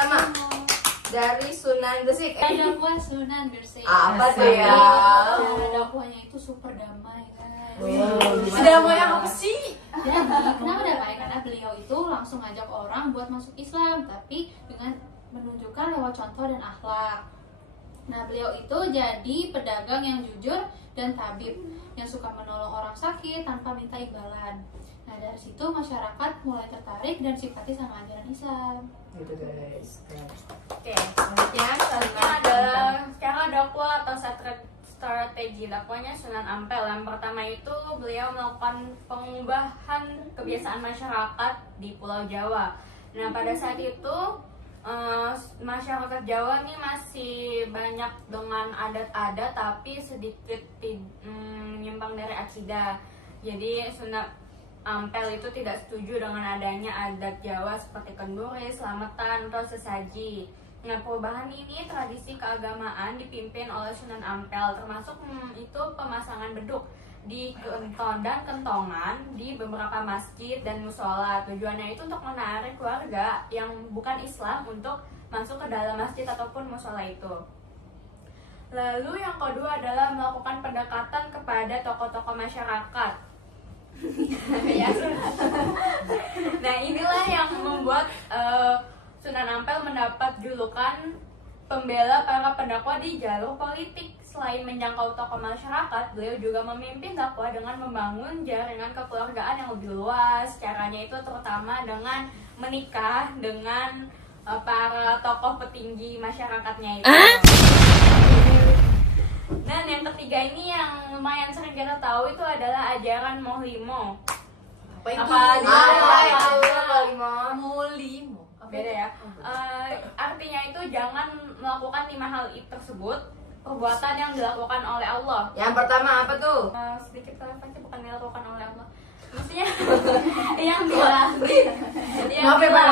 pertama dari Sunan Gresik. Dakwah Sunan Gresik. Apa tuh ya? Cara dakwahnya itu super damai, guys. Sedamai apa sih? Jadi kenapa damai? Karena beliau itu langsung ngajak orang buat masuk Islam, tapi dengan menunjukkan lewat contoh dan akhlak. Nah, beliau itu jadi pedagang yang jujur dan tabib yang suka menolong orang sakit tanpa minta imbalan. Nah, dari situ masyarakat mulai tertarik dan simpati sama ajaran Islam. Gitu guys. Oke, selanjutnya adalah cara dakwah atau strategi dakwahnya Sunan Ampel. Yang pertama itu beliau melakukan pengubahan kebiasaan masyarakat di Pulau Jawa. Nah, pada saat itu masyarakat Jawa nih masih banyak dengan adat-adat tapi sedikit menyimpang dari akidah. Jadi Sunan Ampel itu tidak setuju dengan adanya adat Jawa seperti kenduri, selamatan, atau sesaji. Nah, perubahan ini tradisi keagamaan dipimpin oleh Sunan Ampel, termasuk itu pemasangan beduk di kenton dan kentongan di beberapa masjid dan musola. Tujuannya itu untuk menarik warga yang bukan Islam untuk masuk ke dalam masjid ataupun musola itu. Lalu yang kedua adalah melakukan pendekatan kepada tokoh-tokoh masyarakat. Nah, inilah yang membuat Sunan Ampel mendapat julukan pembela para pendakwah di jalur politik. Selain menjangkau tokoh masyarakat, beliau juga memimpin dakwah dengan membangun jaringan kekeluargaan yang lebih luas. Caranya itu terutama dengan menikah dengan para tokoh petinggi masyarakatnya itu. Dan yang ketiga ini yang lumayan sering kita tahu itu adalah ajaran Mohlimo. Apa itu? Mohlimo. Beda ya. Artinya itu jangan melakukan 5 hal tersebut, perbuatan yang dilakukan oleh Allah. Yang pertama apa tuh? Sedikit relevansi, bukan dilakukan oleh Allah. Maksudnya yang dilarang. Maaf ya Pak,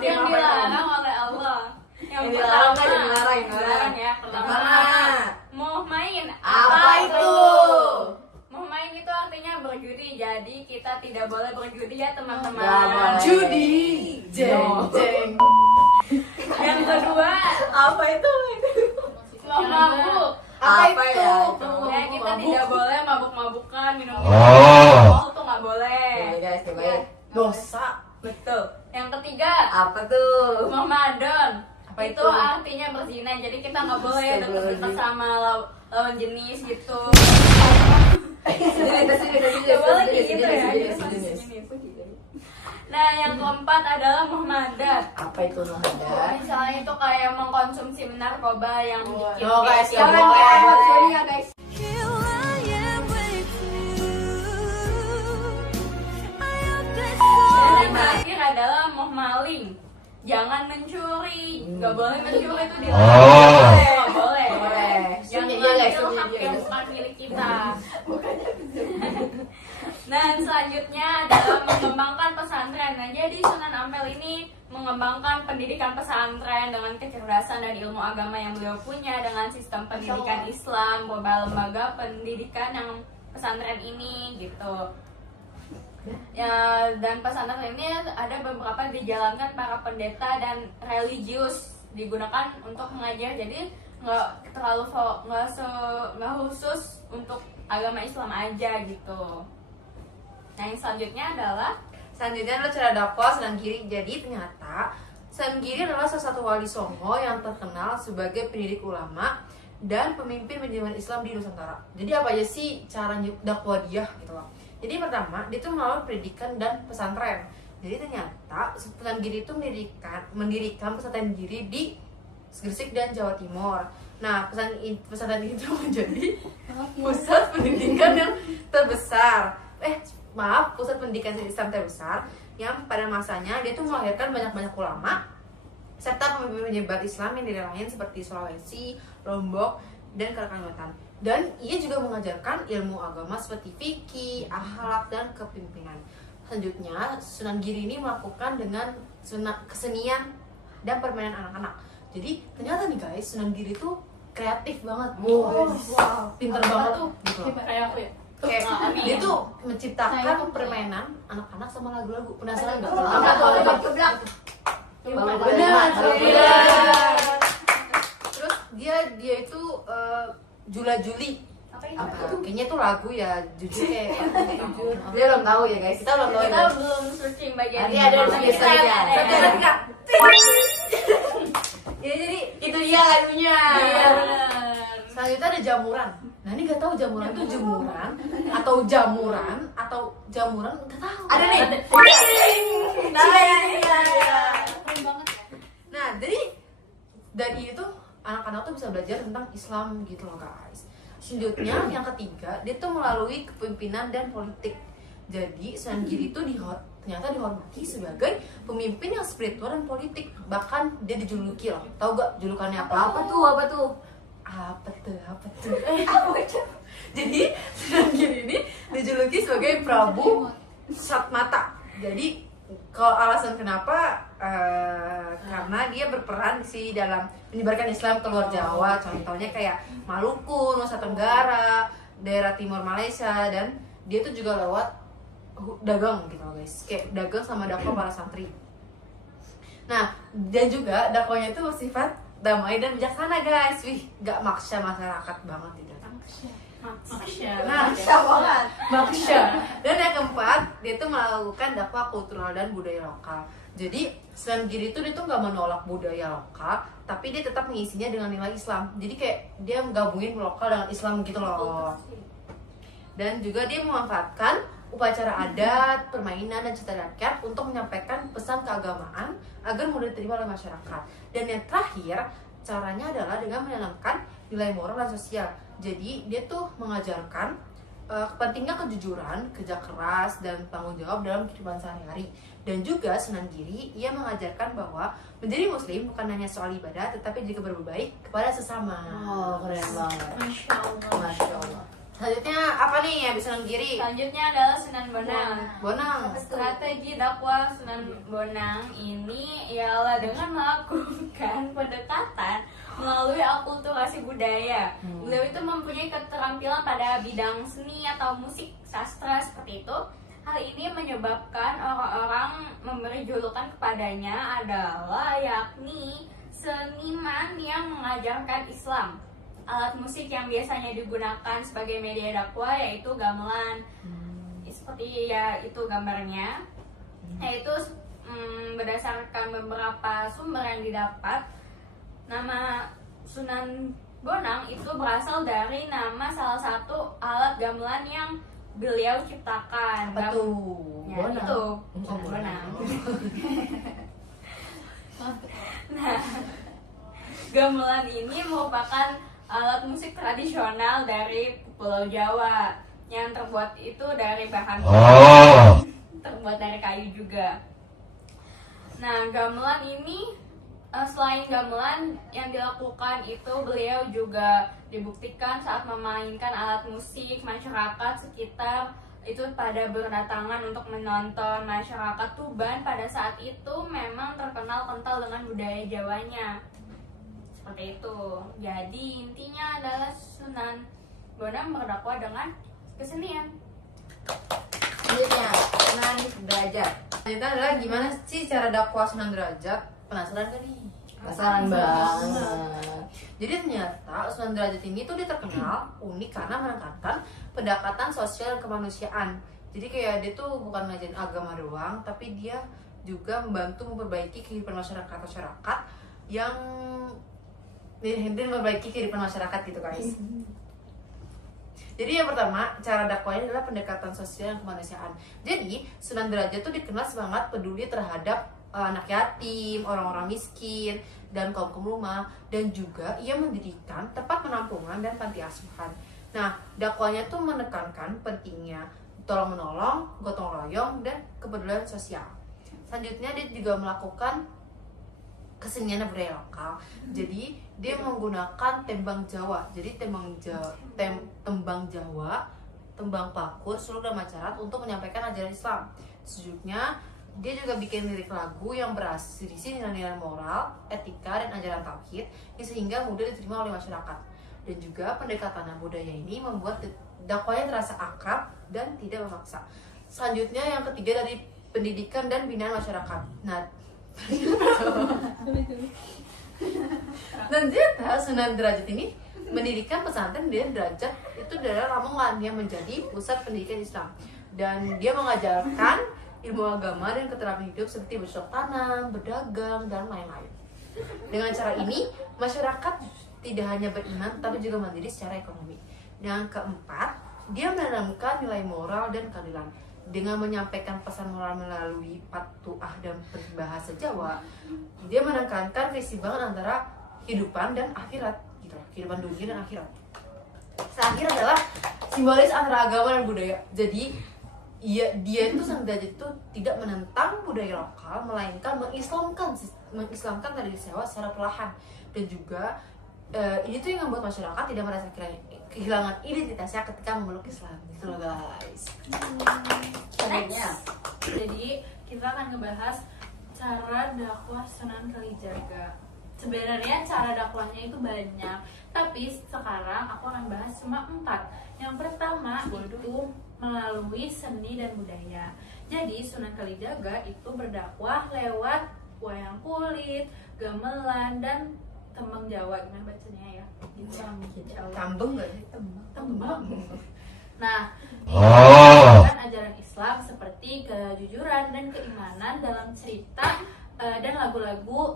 yang dilarang oleh Allah. Yang dilarang ya. Pertama, mau main. Apa itu? Mau main itu artinya berjudi. Jadi kita tidak boleh berjudi ya teman-teman. Gak boleh. Judi, jeng jeng. Yang kedua, Apa itu? mau mabuk. Apa ya? Ya, kita tidak boleh mabuk-mabukan, minum-minum alkohol tuh nggak boleh. Oke guys, cobain. Dosa. Betul. Yang ketiga, Apa tuh? Ramadan. Apa Itu itu? artinya berzina. Jadi kita nggak boleh deket-deket sama lawan jenis gitu. Nah, yang keempat adalah muhmadat. Apa itu Muhammad? Misalnya itu kayak mengkonsumsi narkoba yang bikin Yo guys, beda. nggak boleh. ya guys. Dan yang terakhir adalah muhmaling. Jangan mencuri. Nggak boleh mencuri itu dilarang. Nggak boleh. Boleh. Jangan Iya, guys, mengambil hak iya, yang guys. bukan milik kita. Nah, selanjutnya adalah mengembangkan pesantren. Nah, jadi Sunan Ampel ini mengembangkan pendidikan pesantren dengan kecerdasan dan ilmu agama yang beliau punya dengan sistem pendidikan Islam, beberapa lembaga pendidikan yang pesantren ini gitu. Ya, dan pesantren ini ada beberapa dijalankan para pendeta dan religius, digunakan untuk mengajar. Jadi nggak terlalu nggak khusus untuk agama Islam aja gitu. Nah, yang selanjutnya adalah cara dakwah Sunan Giri. Jadi ternyata Sunan Giri adalah salah satu wali songo yang terkenal sebagai pendidik ulama dan pemimpin manajemen Islam di Nusantara. Jadi apa aja sih cara dakwah dia gitu loh. Jadi pertama, dia tuh melalui pendidikan dan pesantren. Jadi ternyata Sunan Giri itu mendirikan pesantren Giri di Gresik dan Jawa Timur. Nah, pesantren itu menjadi pusat pendidikan yang terbesar. Pusat pendidikan Islam terbesar yang pada masanya dia tuh melahirkan banyak ulama serta pemimpin penyebar Islam yang daerah lain seperti Sulawesi, Lombok, dan Kalimantan. Dan ia juga mengajarkan ilmu agama seperti fikih, akhlak, dan kepemimpinan. Selanjutnya, Sunan Giri ini melakukan dengan kesenian dan permainan anak-anak. Jadi ternyata nih guys, Sunan Giri tuh kreatif banget. Pinter banget tuh. Gitu. Kayak aku ya. Kayak dia tuh Saya menciptakan tuh permainan anak-anak sama lagu-lagu. Penasaran nggak? apa tuh? Nyumbang Benar, kalimat. benar. Terus dia itu Jula Juli. Apa itu? Apa? Kayaknya itu lagu ya, jujur kayak jujur. Dia belum tahu ya guys. Kita belum tahu. Kita belum searching bagian Nanti ini. ada Nanti tulis kita saja. ada. Nanti ada Kak. Ya jadi itu dia lagunya. Iya benar. Selanjutnya ada jamuran. Nah ini nggak tahu jamuran itu jemuran atau jamuran atau jamuran nggak tahu. Ada nih. Nah, iya. Keren banget ya. Nah jadi dari itu anak-anak tuh bisa belajar tentang Islam gitu loh guys. Selanjutnya yang ketiga dia tuh melalui kepemimpinan dan politik. Jadi Sunan Giri itu ternyata dihormati sebagai pemimpin yang spiritual dan politik. Bahkan dia dijuluki loh. Tahu gak julukannya apa? Apa tuh? Apa tuh? Apa tuh? Jadi Sunan Giri ini dijuluki sebagai Prabu Satmata. Jadi kalau alasan kenapa karena dia berperan sih dalam menyebarkan Islam ke luar Jawa. Contohnya kayak Maluku, Nusa Tenggara, daerah timur Malaysia, dan dia tuh juga lewat dagang gitu loh guys. Kayak dagang sama dakwah para santri. Nah, dan juga dakwahnya itu bersifat damai dan bijaksana guys. Wih, gak maksa masyarakat banget gitu. Maksya. Nah, banget. Maksya. Dan yang keempat, dia tuh melakukan dakwah kultural dan budaya lokal. Jadi Sunan Giri itu dia tuh nggak menolak budaya lokal, tapi dia tetap mengisinya dengan nilai Islam. Jadi kayak dia menggabungin lokal dengan Islam gitu loh. Dan juga dia memanfaatkan upacara adat, permainan, dan cerita rakyat untuk menyampaikan pesan keagamaan agar mudah diterima oleh masyarakat. Dan yang terakhir, caranya adalah dengan menanamkan nilai moral dan sosial. Jadi dia tuh mengajarkan pentingnya kejujuran, kerja keras, dan tanggung jawab dalam kehidupan sehari-hari. Dan juga Sunan Giri, ia mengajarkan bahwa menjadi muslim bukan hanya soal ibadah, tetapi juga berbuat baik kepada sesama. Oh, keren banget. Masya Allah. Masya Allah. Selanjutnya apa nih ya Sunan Giri? Selanjutnya adalah Sunan Bonang. Bonang. Strategi dakwah Sunan Bonang ini ialah dengan melakukan pendekatan melalui akulturasi budaya. Beliau itu mempunyai keterampilan pada bidang seni atau musik, sastra seperti itu. Hal ini menyebabkan orang-orang memberi julukan kepadanya adalah yakni seniman yang mengajarkan Islam. Alat musik yang biasanya digunakan sebagai media dakwah yaitu gamelan. Seperti ya itu gambarnya. Yaitu berdasarkan beberapa sumber yang didapat, nama Sunan Bonang itu berasal dari nama salah satu alat gamelan yang beliau ciptakan. Apa tuh? Ya, Bonang. itu Oh, Sunan Bonang. Nah, gamelan ini merupakan alat musik tradisional dari Pulau Jawa yang terbuat itu dari bahan terbuat dari kayu juga. Nah, gamelan ini selain gamelan yang dilakukan itu, beliau juga dibuktikan saat memainkan alat musik, masyarakat sekitar itu pada berdatangan untuk menonton. Masyarakat Tuban pada saat itu memang terkenal kental dengan budaya Jawanya. Seperti itu. Jadi intinya adalah Sunan Bonang berdakwah dengan kesenian. Selanjutnya Sunan Derajat. Selanjutnya adalah gimana sih cara dakwah Sunan Derajat? Penasaran gak nih? Penasaran banget. Jadi ternyata Sunan Derajat ini tuh dia terkenal unik karena menekankan pendekatan sosial dan kemanusiaan. Jadi kayak dia tuh bukan ngajarin agama doang, tapi dia juga membantu memperbaiki kehidupan masyarakat yang memperbaiki kehidupan masyarakat gitu guys. Jadi yang pertama, cara dakwahnya adalah pendekatan sosial dan kemanusiaan. Jadi Sunan Derajat tuh dikenal sangat peduli terhadap anak yatim, orang-orang miskin, dan kaum rumah, dan juga ia mendirikan tempat penampungan dan panti asuhan. Nah, dakwahnya tuh menekankan pentingnya tolong menolong, gotong royong, dan kepedulian sosial. Selanjutnya dia juga melakukan kesenian dan budaya lokal. Jadi dia menggunakan tembang Jawa. Jadi tembang Jawa, tembang Pakur, suluk dan macarat untuk menyampaikan ajaran Islam. Selanjutnya dia juga bikin lirik lagu yang berisi nilai-nilai moral, etika, dan ajaran tauhid sehingga mudah diterima oleh masyarakat. Dan juga pendekatan budaya ini membuat dakwahnya terasa akrab dan tidak memaksa. Selanjutnya yang ketiga dari pendidikan dan binaan masyarakat. Nah, Dan ternyata Sunan Derajat ini mendirikan pesantren di Derajat itu daerah Lamongan yang menjadi pusat pendidikan Islam, dan dia mengajarkan ilmu agama dan keterampilan hidup seperti bercocok tanam, berdagang, dan lain-lain. Dengan cara ini masyarakat tidak hanya beriman tapi juga mandiri secara ekonomi. Yang keempat, dia menanamkan nilai moral dan keadilan dengan menyampaikan pesan moral melalui patuah dan berbahasa Jawa. Dia menekankan keseimbangan antara kehidupan dan akhirat, gitu, kehidupan dunia dan akhirat. Terakhir adalah simbolis antara agama dan budaya. Jadi dia itu Sunan Derajat itu tidak menentang budaya lokal, melainkan mengislamkan tradisi Jawa secara perlahan, dan juga ini tuh yang membuat masyarakat tidak merasa kehilangan identitasnya ketika memeluk Islam, gitu loh guys. Selanjutnya, Jadi kita akan ngebahas cara dakwah Sunan Kalijaga. Sebenarnya cara dakwahnya itu banyak, tapi sekarang aku akan bahas cuma 4. Yang pertama itu melalui seni dan budaya. Jadi Sunan Kalijaga itu berdakwah lewat wayang kulit, gamelan, dan tembang Jawa. Gimana bacanya ya? Kambing gak sih? Tembang. Nah, ini ajaran Islam seperti kejujuran dan keimanan dalam cerita dan lagu-lagu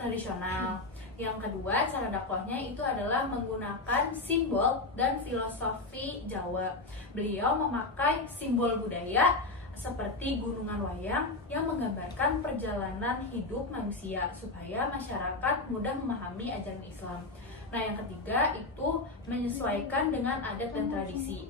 tradisional. Yang kedua, cara dakwahnya itu adalah menggunakan simbol dan filosofi Jawa. Beliau memakai simbol budaya seperti gunungan wayang yang menggambarkan perjalanan hidup manusia supaya masyarakat mudah memahami ajaran Islam. Nah, yang ketiga itu menyesuaikan dengan adat dan tradisi.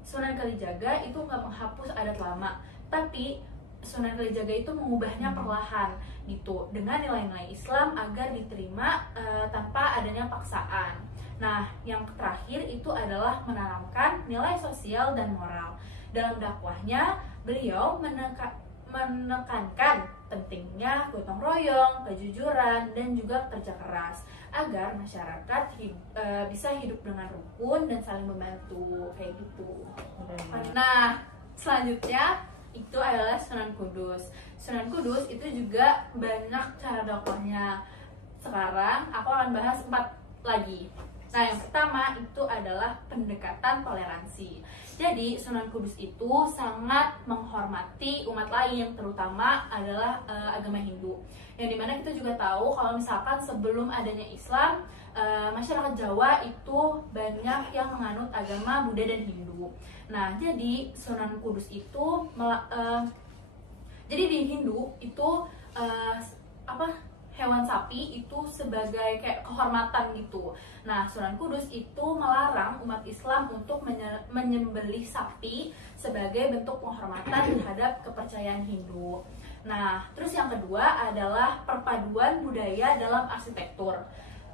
Sunan Kalijaga itu nggak menghapus adat lama, tapi Sunan Kalijaga itu mengubahnya perlahan gitu dengan nilai-nilai Islam agar diterima tanpa adanya paksaan. Nah, yang terakhir itu adalah menanamkan nilai sosial dan moral. Dalam dakwahnya, beliau menekankan pentingnya gotong royong, kejujuran, dan juga kerja keras agar masyarakat bisa hidup dengan rukun dan saling membantu, kayak gitu. Nah, selanjutnya itu adalah Sunan Kudus. Sunan Kudus itu juga banyak cara dakwahnya. Sekarang aku akan bahas 4 lagi. Nah, yang pertama itu adalah pendekatan toleransi. Jadi Sunan Kudus itu sangat menghormati umat lain, terutama adalah agama Hindu. Yang dimana kita juga tahu kalau misalkan sebelum adanya Islam, masyarakat Jawa itu banyak yang menganut agama Buddha dan Hindu. Nah, jadi Sunan Kudus itu jadi di Hindu itu hewan sapi itu sebagai kayak kehormatan gitu. Nah, Sunan Kudus itu melarang umat Islam untuk menyembelih sapi sebagai bentuk penghormatan terhadap kepercayaan Hindu. Nah, terus yang kedua adalah perpaduan budaya dalam arsitektur.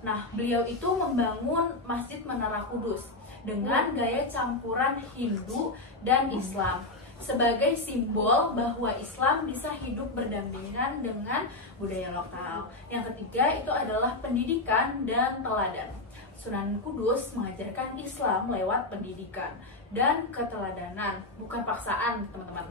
Nah, beliau itu membangun Masjid Menara Kudus dengan gaya campuran Hindu dan Islam sebagai simbol bahwa Islam bisa hidup berdampingan dengan budaya lokal. Yang ketiga itu adalah pendidikan dan teladan. Sunan Kudus mengajarkan Islam lewat pendidikan dan keteladanan, bukan paksaan, teman-teman.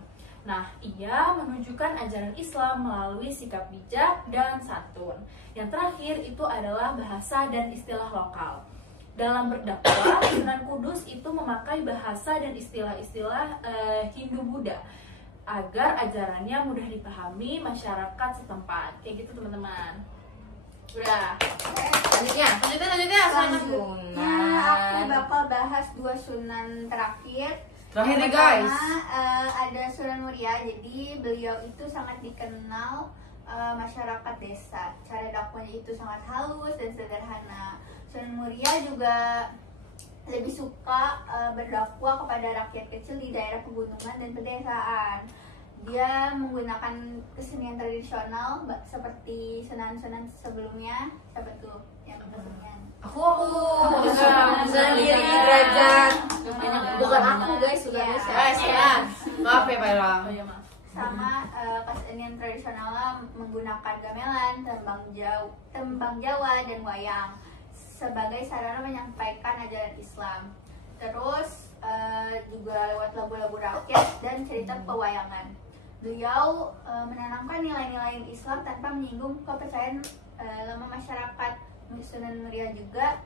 Nah, ia menunjukkan ajaran Islam melalui sikap bijak dan santun. Yang terakhir itu adalah bahasa dan istilah lokal. Dalam berdakwah, Sunan Kudus itu memakai bahasa dan istilah-istilah Hindu-Buddha agar ajarannya mudah dipahami masyarakat setempat. Kayak gitu, teman-teman. Udah. Selanjutnya Nah, aku bakal bahas 2 sunan terakhir. Terakhir nih, Yang guys. pertama, ada Sunan Muria. Jadi beliau itu sangat dikenal masyarakat desa. Cara dakwahnya itu sangat halus dan sederhana. Sunan Muria juga lebih suka berdakwah kepada rakyat kecil di daerah pegunungan dan pedesaan. Dia menggunakan kesenian tradisional seperti sunan-sunan sebelumnya. Siapa tuh yang kesenian? Aku Sunan Giri Derajat. Bukan aku guys, sudah Iya. Sunan. Maaf ya Pak Ilham. Oh iya, maaf. Sama kesenian tradisionalnya menggunakan gamelan, tembang Jawa, dan wayang sebagai sarana menyampaikan ajaran Islam. Terus juga lewat lagu-lagu rakyat dan cerita pewayangan. Beliau menanamkan nilai-nilai Islam tanpa menyinggung kepercayaan lama masyarakat. Sunan Muria juga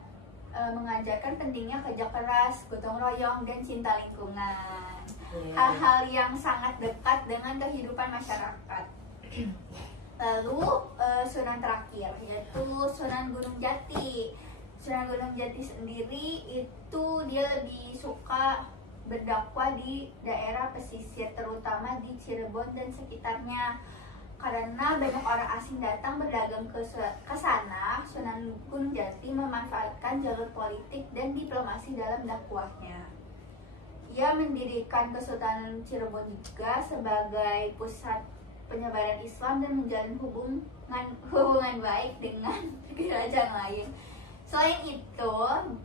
mengajarkan pentingnya kerja keras, gotong royong, dan cinta lingkungan. Hal-hal yang sangat dekat dengan kehidupan masyarakat. Lalu Sunan terakhir yaitu Sunan Gunung Jati. Sunan Gunung Jati sendiri itu dia lebih suka berdakwah di daerah pesisir, terutama di Cirebon dan sekitarnya. Karena banyak orang asing datang berdagang ke sana, Sunan Gunung Jati memanfaatkan jalur politik dan diplomasi dalam dakwahnya. Ia mendirikan Kesultanan Cirebon juga sebagai pusat penyebaran Islam dan menjalin hubungan baik dengan kerajaan lain. Selain itu,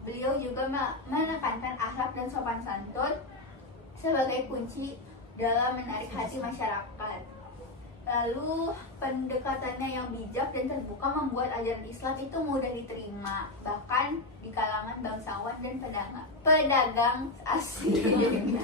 beliau juga menekankan akhlak dan sopan santun sebagai kunci dalam menarik hati masyarakat. Lalu pendekatannya yang bijak dan terbuka membuat ajaran Islam itu mudah diterima, bahkan di kalangan bangsawan dan pedagang asing.